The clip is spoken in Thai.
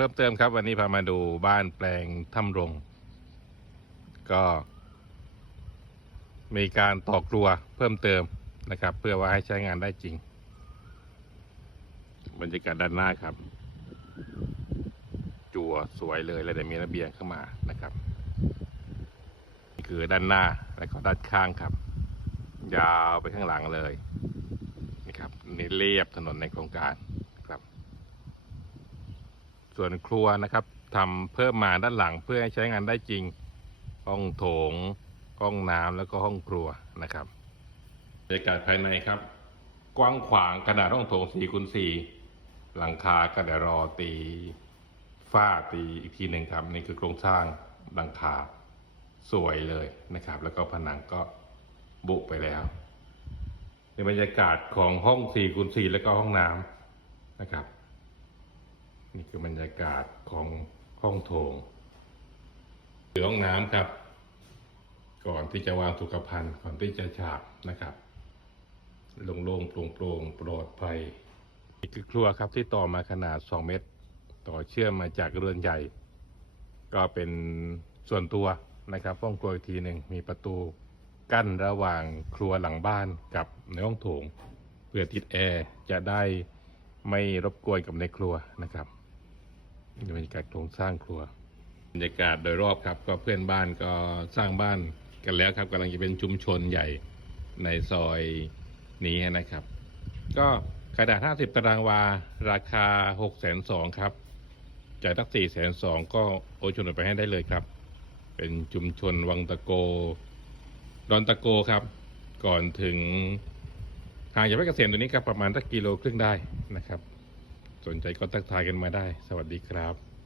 เพิ่มเติมครับวันนี้พามาดูบ้านแปลงถ้ำรง ก็ มีการต่อกลัวเพิ่มเติมนะครับ เพื่อว่าให้ใช้งานได้จริงบรรยากาศด้านหน้าครับ จั่วสวยเลยแล้วเดี๋ยวมีระเบียงเข้ามานะครับนี่คือด้านหน้าแล้วก็ด้านข้างครับ ยาวไปข้างหลังเลยนะครับนี่เรียบถนนในโครงการ ส่วนครัวนะครับทำเพิ่มมาด้านหลังเพื่อให้ใช้งานได้จริง ห้องโถง ห้องน้ำแล้วก็ห้องครัวนะครับบรรยากาศภายในครับ กว้างขวางขนาดห้องโถง4คูณ4หลังคาก็เดี๋ยวรอตีฝ้าตีอีกทีหนึ่งครับนี่คือโครงสร้างหลังคาสวยเลยนะครับ แล้วก็ผนังก็บุไปแล้วในบรรยากาศของห้อง4คูณ4แล้วก็ห้องน้ำนะครับ นี่คือบรรยากาศของห้องโถงหรือห้องน้ำครับ ก่อนที่จะวางสุขภัณฑ์ก่อนที่จะฉาบนะครับโล่งๆโปร่งๆปลอดภัยนี่คือครัวครับที่ต่อมาขนาด 2 เมตร ต่อเชื่อมมาจากเรือนใหญ่ ก็เป็นส่วนตัวนะครับห้องครัวอีกทีหนึ่งมีประตูกั้นระหว่างครัวหลังบ้านกับในห้องโถง เพื่อติดแอร์จะได้ ไม่รบกวนกับในครัวนะครับนี่บรรยากาศโครงสร้างครัว บรรยากาศโดยรอบครับ ก็เพื่อนบ้านก็สร้างบ้านกันแล้วครับกำลังจะเป็นชุมชนใหญ่ในซอยนี้นะครับ ก็ขนาด 50 ตารางวา ราคา 6 2 0 0 0ครับ จ่ายตั้ง4 2 0 0 0 ก็โอนชนไปให้ได้เลยครับ เป็นชุมชนวังตะโก ดอนตะโกครับ ก่อนถึง ห่างจากเพชรเกษมตัวนี้กับประมาณสักกิโลครึ่งได้นะครับ สนใจก็ทักทายกันมาได้ สวัสดีครับ